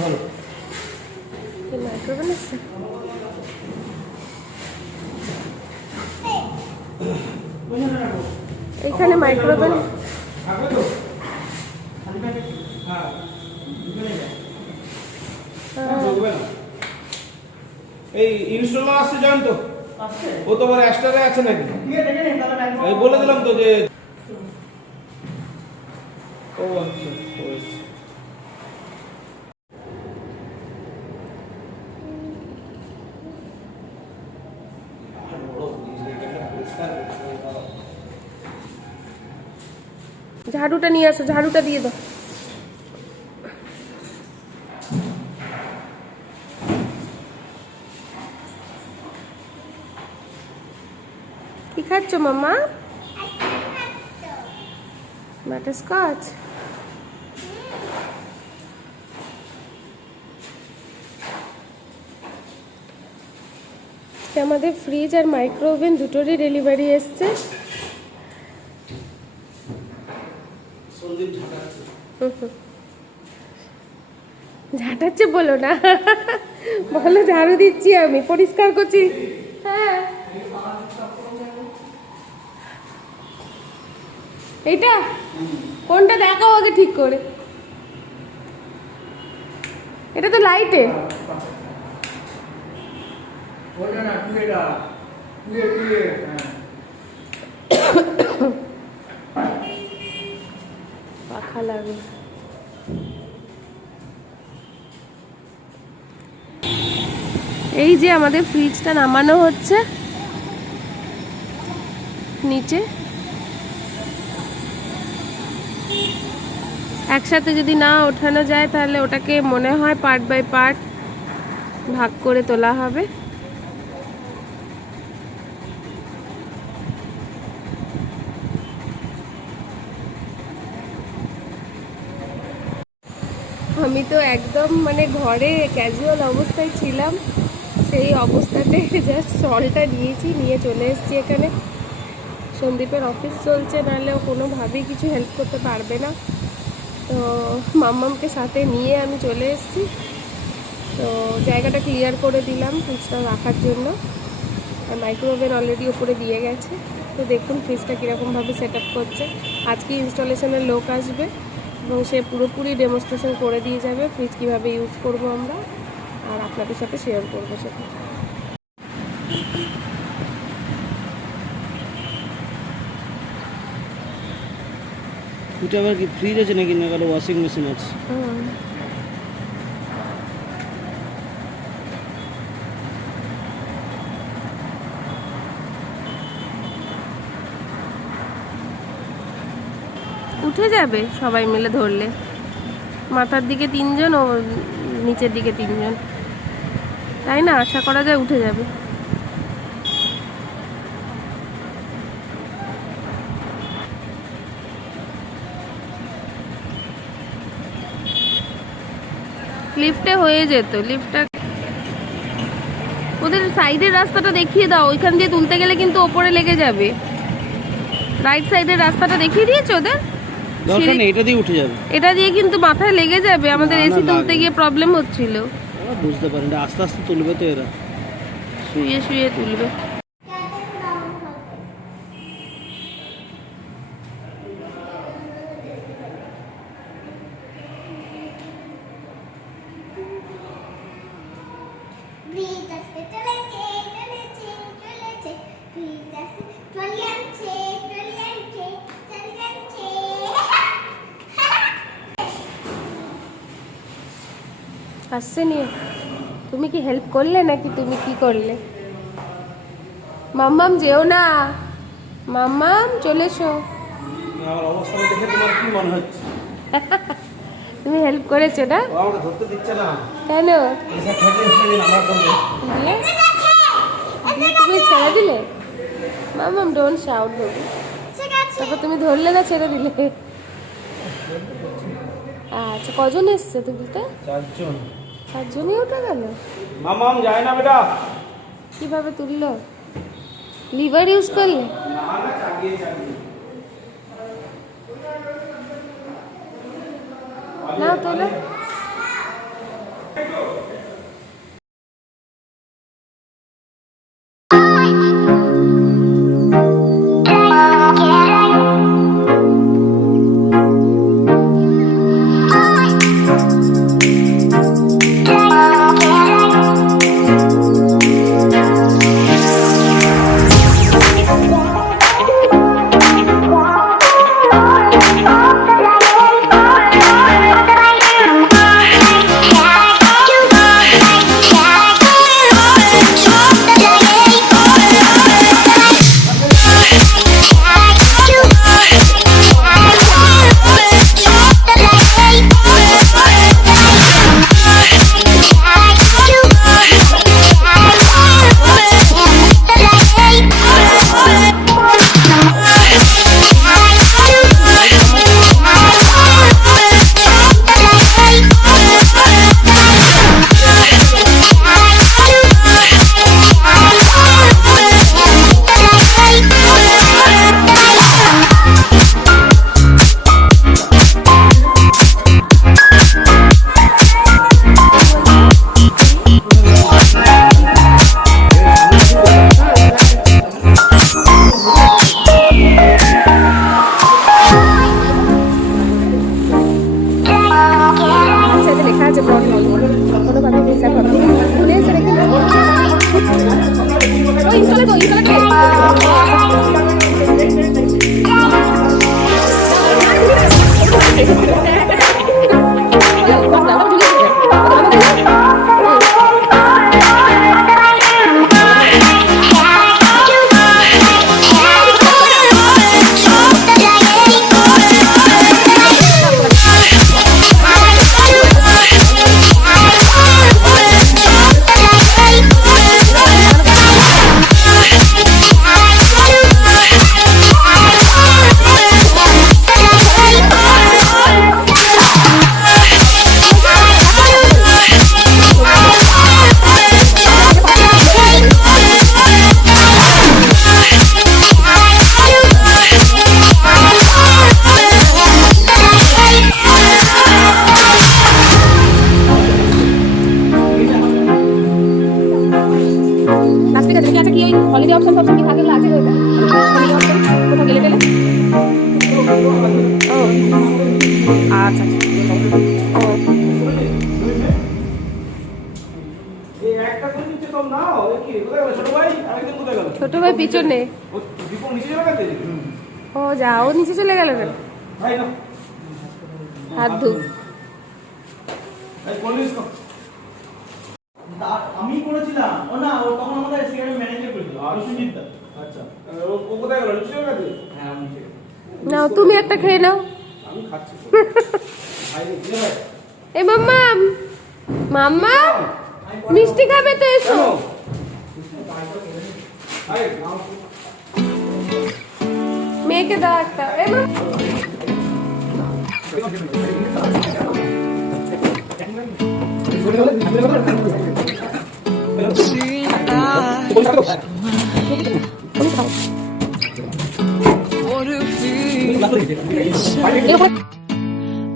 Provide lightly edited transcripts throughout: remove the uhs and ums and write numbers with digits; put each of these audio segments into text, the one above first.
ভালো মাইক্রোওভেন এসছে। এইখানে মাইক্রোওভেন এই ইনস্টলার আসছে জান তো ও তোমার এক্সট্রা আছে নাকি আমি বলে দিলাম তো যে ও আচ্ছা ঝাড়ুটা নিয়ে আসো, ঝাড়ুটা দিয়ে দাও। কি খাচ্ছ মাম্মা? বাটারস্কচ। আমাদের ফ্রিজ আর মাইক্রোওভেন দুটোরই ডেলিভারি এসছে। ঝাঁটাচ্ছে বলো না, বলো ঝাড়ু দিচ্ছি আমি, পরিষ্কার করছি। হ্যাঁ এইটা কোনটা দেখাও আগে ঠিক করে। এটা তো লাইটে। পাখা লাগে। এই যে আমাদের ফ্রিজটা নামানো হচ্ছে নিচে। একসাথে যদি না ওঠানো যায় তাহলে ওটাকে মনে হয় পার্ট বাই পার্ট ভাগ করে তোলা হবে। আমি তো একদম মানে ঘরে ক্যাজুয়াল অবস্থায় ছিলাম, সেই অবস্থাতে জাস্ট সলটা নিয়েছি, নিয়ে চলে এসেছি এখানে। সন্দীপের অফিস চলছে, নাহলেও কোনোভাবেই কিছু হেল্প করতে পারবে না, তো মাম্মামকে সাথে নিয়ে আমি চলে এসেছি। তো জায়গাটা ক্লিয়ার করে দিলাম ফ্রিজটা রাখার জন্য, আর মাইক্রোওভেন অলরেডি ওপরে দিয়ে গেছে। তো দেখুন ফ্রিজটা কীরকমভাবে সেট আপ করছে। আজকে ইনস্টলেশনের লোক আসবে এবং সে পুরোপুরি ডেমনস্ট্রেশন করে দিয়ে যাবে ফ্রিজ কীভাবে ইউজ করব আমরা, আর আপনাদের সাথে শেয়ার করবো সেটা। এটা আবার কি ফ্রিজ আছে নাকি না কারো ওয়াশিং মেশিন আছে? উঠে যাবে সবাই মিলে ধরলে, মাথার দিকে 3 জন ও নিচের দিকে 3 জন, তাই না? আশা করা যায় উঠে যাবে। লিফটে হয়ে যেত, লিফটটা ওদের সাইডের রাস্তাটা দেখিয়ে দাও, ওইখান দিয়ে তুলতে গেলে কিন্তু ওপরে লেগে যাবে। রাইট সাইডের রাস্তাটা দেখিয়ে দিয়েছো ওদের? দরকার নেই, এটা দিয়ে উঠে যাবে। এটা দিয়ে কিন্তু মাথায় লেগে যাবে, আমাদের এসি তুলতে গিয়ে প্রবলেম হচ্ছিল। বুঝতে পারেন, আস্তে আস্তে তুলবে তো এরা, শুয়ে শুয়ে তুলবে। আসছে নিয়ে তুমি কি হেল্প করলে নাকি তুমি কি করলে? মাম্মাম যেও না, মাম্মাম চলে এসো। আমার অবস্থা দেখে তোমার কি মনে হচ্ছে? তুমি হেল্প করেছো না? ও আমাকে ধরতে দিচ্ছে না। কেন? এসে খেতে এসে আমরা করব। তুমি ছেড়ে দিলে? মাম্মাম ডোন্ট শাউট বেবি। তারপর তুমি ধরলে না, ছেড়ে দিলে। আচ্ছা, কজন এসছে তুলতে? 4 জন। 4 জনই উঠে গেল? মামাম যায় না বেটা। কিভাবে তুললো? লিভার ইউজ করলে? না না, চাগিয়ে না তোলো। হলিডে অপশন ফপশন কি থাকে আছে ওইটা হলিডে অপশন কোথাও গেলে গেলে ও আচ্ছা ও এই একটা করে নিচে তো নাও দেখি কোথায় গেল ছোট ভাই আরেকজন কোথায় গেল ছোট ভাই পিছনে ও দীপক নিচে চলে গেছে ও যাও নিচে চলে গেল কেন ভাই না হাত ধু ভাই পুলিশ তো আমি করেছিলাম ও না ও তখন আমাদের সিআরএম ম্যানেজার করেছিল আর সুজিত দা আচ্ছা ও কোথায় গেল নিচে চলে গেছে হ্যাঁ আমি নাও তুমি একটা খেয়ে নাও আমি খাচ্ছি ভাই দিয়ে ভাই এ মাম্মা মাম্মা মিষ্টি খাবে তো এসো ভাই নাও মেয়েকে দাও একটা এ মা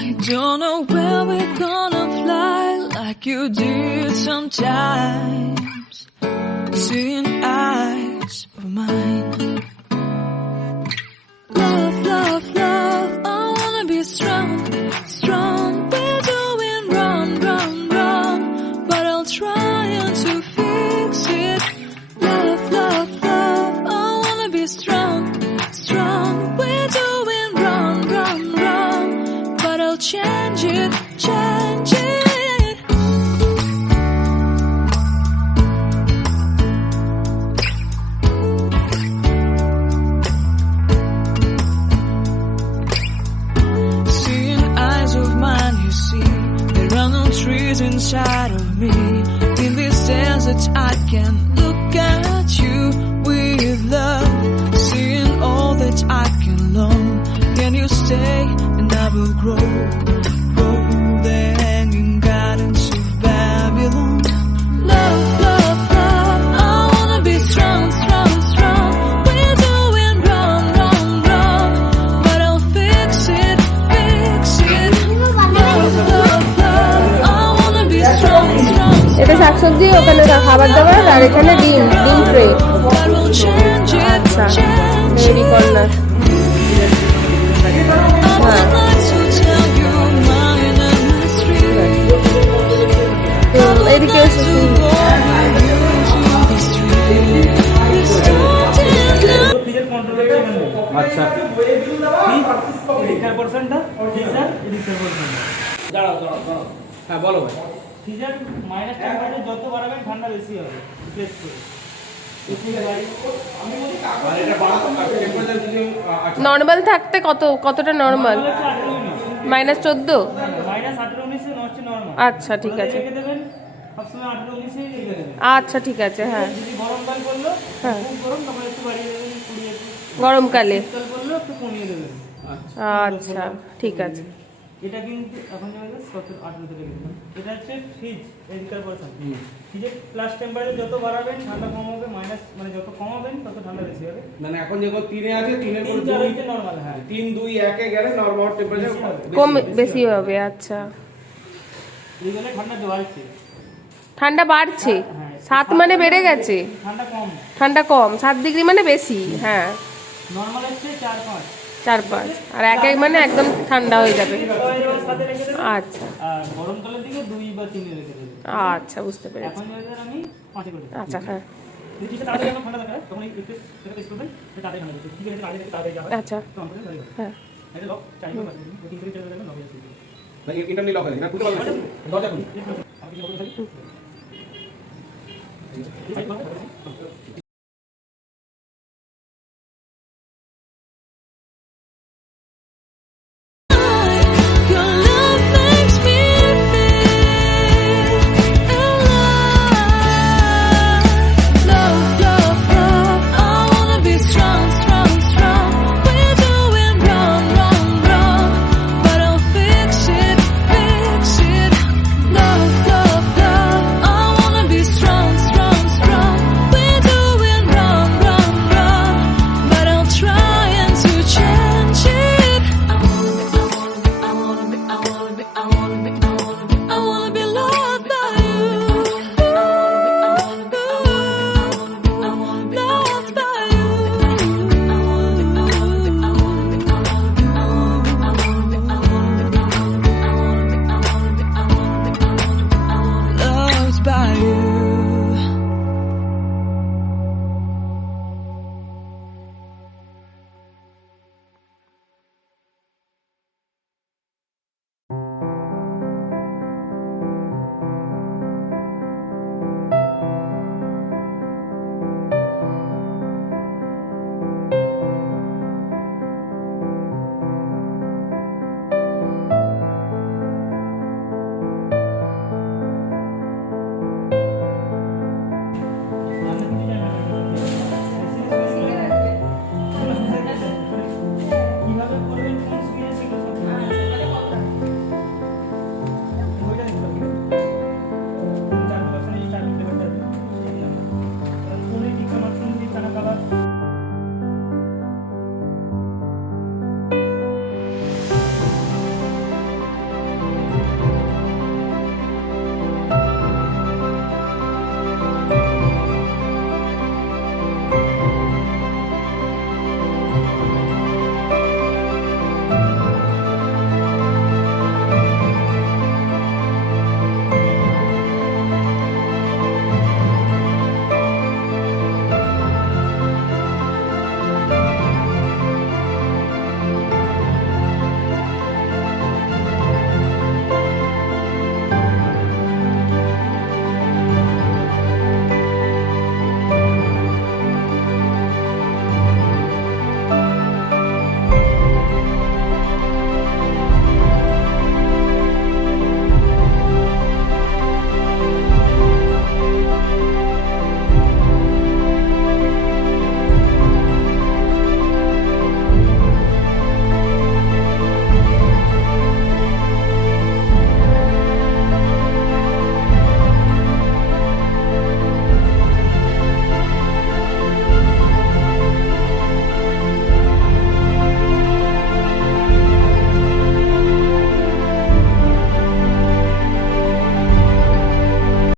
I don't know where we're gonna fly like you did sometimes. Seeing eyes of mine. Love, love, love, I wanna be strong, strong. We're doing wrong, wrong, wrong, but I'll try to fix it. Love, love, love, I wanna be strong, strong. We're doing wrong, wrong, wrong, but I'll change it, change it. Seeing eyes of mine, you see, there are no trees inside of me. In this desert, I can look at you with love. Seeing all that I can learn. Can you stay and I will grow? Grow the hanging gardens of Babylon. Love, love, love, I wanna be strong, strong, strong. We're doing wrong, wrong, wrong, but I'll fix it, fix it. Love, love, love, I wanna be strong, strong, এটা শাকসবজি ওখানে খাবার দাবার আর এখানে ডিম ডিম tray but we'll change it, আচ্ছা change মেরি it. Corner I would like to tell you my mystery. তো এদিকে এসো To go with you to the street. It's starting now. ফ্রিজের কন্ট্রোল এখানে আচ্ছা এদিককার পোরশনটা ফ্রিজার এদিককার পোরশনটা দাঁড়াও দাঁড়াও দাঁড়াও হ্যাঁ বলো ভাই ফ্রিজার মাইনাস টেম্পারেচার যত বাড়াবেন ঠান্ডা বেশি হবে রিপ্লেস করে আর এটা বাড়াতো টেম্পারেচার যদি নর্মাল থাকতে কতটা নর্মাল -14 মাইনাস 18-19 হচ্ছে নরমাল আচ্ছা ঠিক আছে রেখে দেবেন সবসময় 18-19 রেখে দেবেন আচ্ছা ঠিক আছে হ্যাঁ যদি গরমকাল করলো হ্যাঁ খুব গরম তখন একটু বাড়িয়ে দেবেন 20 গরমকালে শীতকাল করলো একটু কমিয়ে দেবেন আচ্ছা ঠিক আছে এটা কিন্তু এখন যাবে 17-18 থেকে গেছে এটা হচ্ছে ফ্রিজ এদিককার পোরশন ফ্রিজের প্লাস টেম্পারেচার যত বাড়াবেন ঠান্ডা কম হবে মাইনাস মানে যত কমাবেন তত ঠান্ডা বেশি হবে মানে এখন যেগুলো 3 এ আছে 3 এর উপর 3 2 হচ্ছে নরমাল হ্যাঁ 3 2 1 এ গেলে নরমাল টেম্পারেচার কম বেশি হবে আচ্ছা এইগুলো ঠান্ডা বাড়ছে ঠান্ডা বাড়ছে 7 মানে বেড়ে গেছে ঠান্ডা কম ঠান্ডা কম 7 ডিগ্রি মানে বেশি হ্যাঁ নরমাল হচ্ছে 4-5 4-5 আর এক মানে একদম ঠান্ডা হয়ে যাবে সাথে রেখে দেবেন আচ্ছা আর গরমকালের দিকে 2 বা 3 এ রেখে দেবেন আচ্ছা বুঝতে পেরেছি এখন যাবে আমি 5 করে দেব। আচ্ছা হ্যাঁ ফ্রিজটা তাড়াতাড়ি যখন ঠান্ডা থাকে তখন এই একটু সেটা প্রেস করবেন সেটা তাড়াতাড়ি ঠান্ডা হবে। ঠিক আছে তাড়াতাড়ি তাড়াতাড়ি যাবে। আচ্ছা তো আমরা তাড়াতাড়ি হবে। হ্যাঁ এটা লক চাইলে পাবেন। এই তিন সেকেন্ড চলে যাবে লক হয়ে যাবে। না ইন্টারনালি লক আছে না খুলতে পারবেন দরজা খুলুন আপনি কি বলতে চাই?